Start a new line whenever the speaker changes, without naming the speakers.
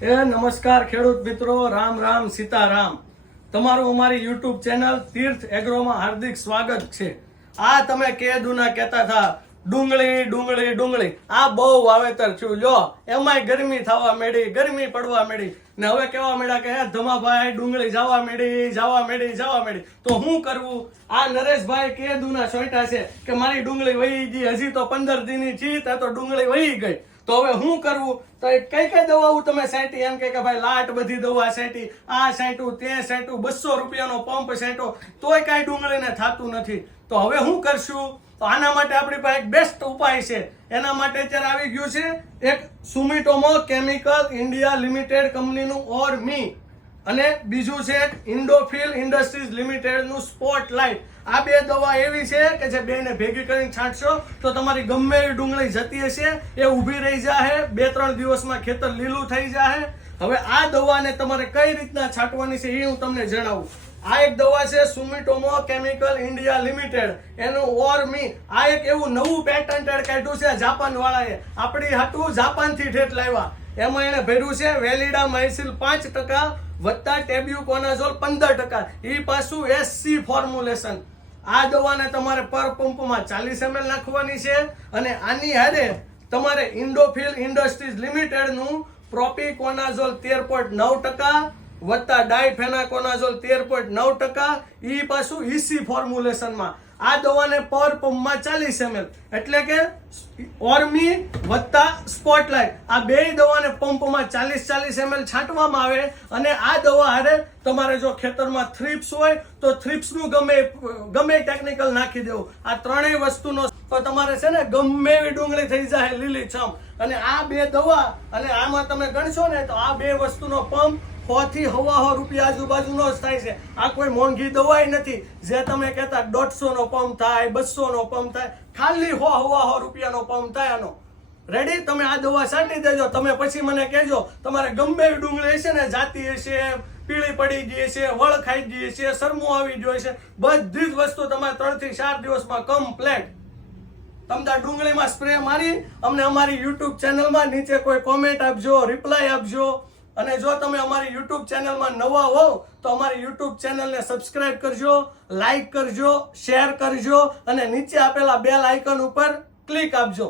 એ નમસ્કાર ખેડૂત મિત્રો, રામ રામ, સીતારામ. તમારું અમારી યુટ્યુબ ચેનલ તીર્થ એગ્રોમાં હાર્દિક સ્વાગત છે. આ તમે કે દુના કહેતા હતા, ડુંગળી ડુંગળી ડુંગળી. આ બહુ વાવેતર છું લ્યો, એમાંય ગરમી થવા મેળી ગરમી પડવા મેળી ને હવે કેવા માંડ્યા કે ધમાભાઈ, ડુંગળી જવા મેળી જવા મેળી જવા મેળી તો શું કરવું? આ નરેશભાઈ કે દુના સોંટા છે કે, મારી ડુંગળી વહી ગઈ, હજી તો પંદર દિનની ચીત તો ડુંગળી વહી ગઈ. તો હવે શું કરવું તો એ કઈ કઈ દવાઓ તમે સેટી? એમ કે ભાઈ લાટ બધી દવા સેટી. આ સેટું, તે સેટું, બસો રૂપિયાનો પંપ સેટો. તોય કાંઈ ડુંગળીને થતું નથી. તો હવે શું કરશું? તો આના માટે આપણી પાસે એક બેસ્ટ ઉપાય છે. એના માટે અત્યારે આવી ગયું છે એક સુમિટોમો કેમિકલ ઇન્ડિયા લિમિટેડ કંપનીનું ઓર મી અને બીજું છે ઇન્ડોફિલ ઇન્ડસ્ટ્રીઝ લિમિટેડનું સ્પોટલાઇટ આ બે દવા એવી છે કે જે બેને ભેગી કરીને છાંટશો તો તમારી ગમે એવી ડુંગળી જતી હશે, એ ઊભી રહી જાહે બે ત્રણ દિવસમાં ખેતર લીલું થઈ જાહે. હવે આ દવાને તમારે કઈ રીતના છાંટવાની છે એ હું તમને જણાવું. આ એક દવા છે સુમિટોમો કેમિકલ ઇન્ડિયા લિમિટેડ. એનું ઓર મી. આ એક એવું નવું પેટન્ટેડ કાઢ્યું છે જાપાન વાળાએ આપણી હતું જાપાનથી ઠેઠ લાવ્યા. એમાં એને ભર્યું છે વેલિડા માઇસિલ પાંચ ટકા વત્તા ટેબ્યુકોનાઝોલ પંદર ટકા. એ પાછું એસસી ફોર્મ્યુલેશન આ દવાને તમારે પર પંપમાં ચાલીસ એમએલ નાખવાની છે અને આની હારે તમારે ઇન્ડોફિલ ઇન્ડસ્ટ્રીઝ લિમિટેડનું પ્રોપિકોનાઝોલ તેર પોઈન્ટ નવ ટકા વત્તા ડાયફેનાકોનાઝોલ તેર પોઈન્ટ નવ ટકા એ પાછું ઈસી ફોર્મ્યુલેશનમાં આ દવાને પર પંપમાં ચાલીસ એમએલ. એટલે કે ઓર્મી વત્તા સ્પોટલાઇટ આ બે દવાને પંપમાં ચાલીસ ચાલીસ એમએલ છાંટવામાં આવે અને આ દવા હારે તમારે જો ખેતરમાં થ્રિપ્સ હોય, તો થ્રિપ્સનું ગમે ગમે ટેકનિકલ નાખી દેવું. આ ત્રણેય વસ્તુનો તો તમારે છે ને ગમે ડુંગળી થઈ જાય લીલી છમ. અને આ બે દવા, અને આમાં તમે ગણશો ને, તો આ બે વસ્તુનો પંપ સો થી હવા રૂપિયા આજુબાજુનો જ થાય છે. આ કોઈ મોંઘી દવાઈ નથી. જે તમે કહેતા દોઢસો નો પંપ થાય બસો નો પંપ થાય, ખાલી હો હવા હો રૂપિયાનો પંપ થાય આનો. રેડી તમે આ દવા છાંટી દેજો. તમે પછી મને કહેજો, તમારે ગમે ડુંગળી હશે ને, જાતી હશે, પીળી પડી ગઈ છે વળ ખાઈ ગઈ છે સરમો આવી ગયો છે બધી જ વસ્તુ તમારે ત્રણથી ચાર દિવસમાં કમ્પ્લેટ તમતા ડુંગળીમાં સ્પ્રે મારી, અમને અમારી યુટ્યુબ ચેનલમાં નીચે કોઈ કોમેન્ટ આપજો રિપ્લાય આપજો. અને જો તમે અમારી યુટ્યુબ ચેનલમાં નવા હોવ તો અમારી યુટ્યુબ ચેનલને સબસ્ક્રાઇબ કરજો લાઈક કરજો શેર કરજો અને નીચે આપેલા બેલ આઇકન ઉપર ક્લિક આપજો.